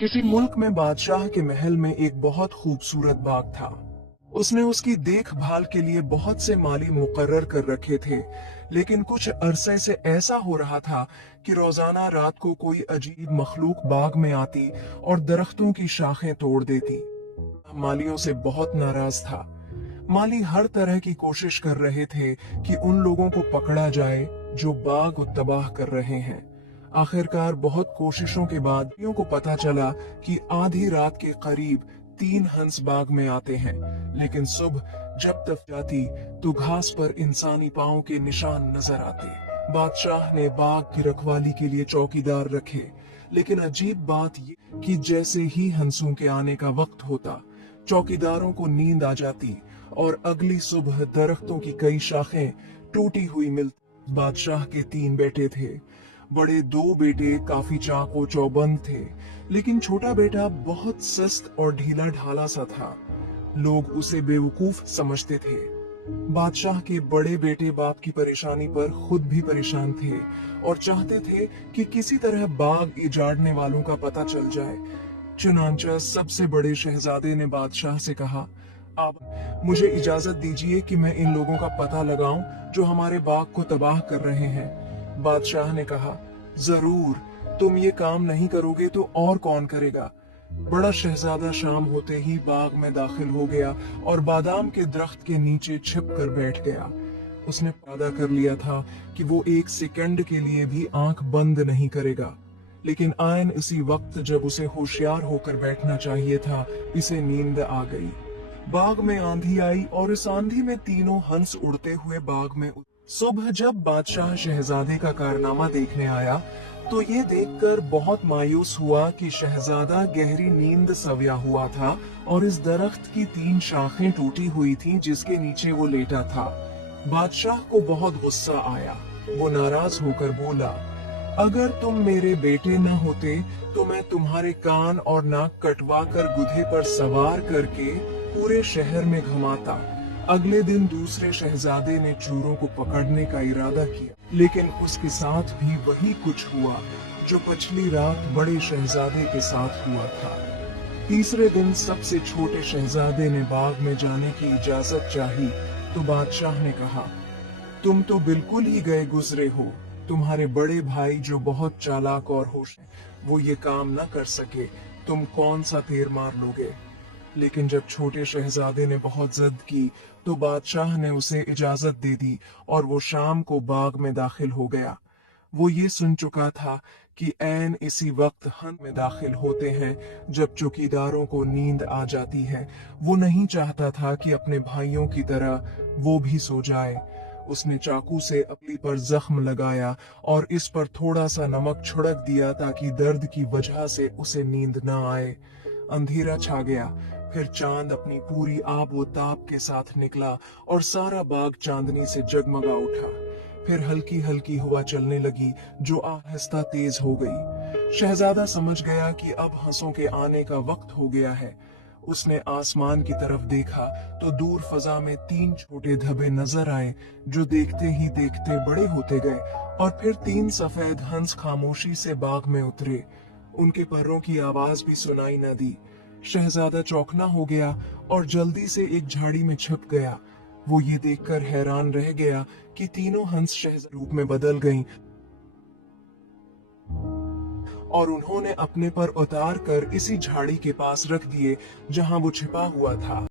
किसी मुल्क में बादशाह के महल में एक बहुत खूबसूरत बाग था। उसने उसकी देखभाल के लिए बहुत से माली मुकर्रर कर रखे थे, लेकिन कुछ अरसे से ऐसा हो रहा था कि रोजाना रात को कोई अजीब मखलूक बाग में आती और दरख्तों की शाखें तोड़ देती। मालियों से बहुत नाराज था। माली हर तरह की कोशिश कर रहे थे कि उन लोगों को पकड़ा जाए जो बाग को तबाह कर रहे हैं। आखिरकार बहुत कोशिशों के बाद मालियों को पता चला कि आधी रात के करीब 3 हंस बाग में आते हैं, लेकिन सुबह जब तक जाती तो घास पर इंसानी पांव के निशान नजर आते। बादशाह ने बाग की रखवाली के लिए चौकीदार रखे, लेकिन अजीब बात ये कि जैसे ही हंसों के आने का वक्त होता, चौकीदारों को नींद आ जाती और अगली सुबह दरख्तों की कई शाखें टूटी हुई मिलती। बादशाह के 3 बेटे थे। बड़े 2 बेटे काफी चाको चौबंद थे, लेकिन छोटा बेटा बहुत सुस्त और ढीला ढाला सा था। लोग उसे बेवकूफ समझते थे। बादशाह के बड़े बेटे बाप की परेशानी पर खुद भी परेशान थे और चाहते थे कि किसी तरह बाग उजाड़ने वालों का पता चल जाए। चुनांचा सबसे बड़े शहजादे ने बादशाह से कहा, आप मुझे इजाजत दीजिए कि मैं इन लोगों का पता लगाऊं जो हमारे बाग को तबाह कर रहे हैं। बादशाह ने कहा, जरूर, तुम ये काम नहीं करोगे तो और कौन करेगा। बड़ा शहजादा शाम होते ही बाग में दाखिल हो गया और बादाम के दरख्त के नीचे छिप कर बैठ गया। उसने वादा कर लिया था कि वो 1 सेकंड के लिए भी आंख बंद नहीं करेगा, लेकिन आयन उसी वक्त जब उसे होशियार होकर बैठना चाहिए था, इसे नींद आ गई। बाग में आंधी आई और इस आंधी में तीनों हंस उड़ते हुए बाग में सुबह जब बादशाह शहजादे का कारनामा देखने आया तो ये देखकर बहुत मायूस हुआ कि शहजादा गहरी नींद सविया हुआ था और इस दरख्त की 3 शाखें टूटी हुई थीं जिसके नीचे वो लेटा था। बादशाह को बहुत गुस्सा आया। वो नाराज होकर बोला, अगर तुम मेरे बेटे न होते तो मैं तुम्हारे कान और नाक कटवा कर गुधे पर सवार करके पूरे शहर में घुमाता। अगले दिन दूसरे शहजादे ने चोरों को पकड़ने का इरादा किया, लेकिन उसके साथ भी वही कुछ हुआ जो पिछली रात बड़े शहजादे के साथ हुआ था। तीसरे दिन सबसे छोटे शहजादे ने बाग में जाने की इजाजत चाही तो बादशाह ने कहा, तुम तो बिल्कुल ही गए गुजरे हो। तुम्हारे बड़े भाई जो बहुत चालाक और होश हैं, वो ये काम न कर सके, तुम कौन सा तीर मार लोगे। लेकिन जब छोटे शहजादे ने बहुत जिद की तो बादशाह ने उसे इजाजत दे दी और वो शाम को बाग में दाखिल हो गया। वो ये सुन चुका था कि ऐन इसी वक्त हंस में दाखिल होते हैं जब चौकीदारों को नींद आ जाती है। वो नहीं चाहता था कि अपने भाइयों की तरह वो भी सो जाए। उसने चाकू से अपनी पर जख्म लगाया और इस पर थोड़ा सा नमक छिड़क दिया ताकि दर्द की वजह से उसे नींद न आए। अंधेरा छा गया, फिर चांद अपनी पूरी आब व ताब के साथ निकला और सारा बाग चांदनी से जगमगा उठा। फिर हल्की हल्की हवा चलने लगी जो आहिस्ता तेज हो गई। शहजादा समझ गया कि अब हंसों के आने का वक्त हो गया है। उसने आसमान की तरफ देखा तो दूर फजा में 3 छोटे धब्बे नजर आए जो देखते ही देखते बड़े होते गए और फिर 3 सफेद हंस खामोशी से बाग में उतरे। उनके पैरों की आवाज भी सुनाई न दी। शहजादा चौंकना हो गया और जल्दी से एक झाड़ी में छिप गया। वो ये देखकर हैरान रह गया कि तीनों हंस शहजादे रूप में बदल गईं और उन्होंने अपने पर उतार कर इसी झाड़ी के पास रख दिए जहां वो छिपा हुआ था।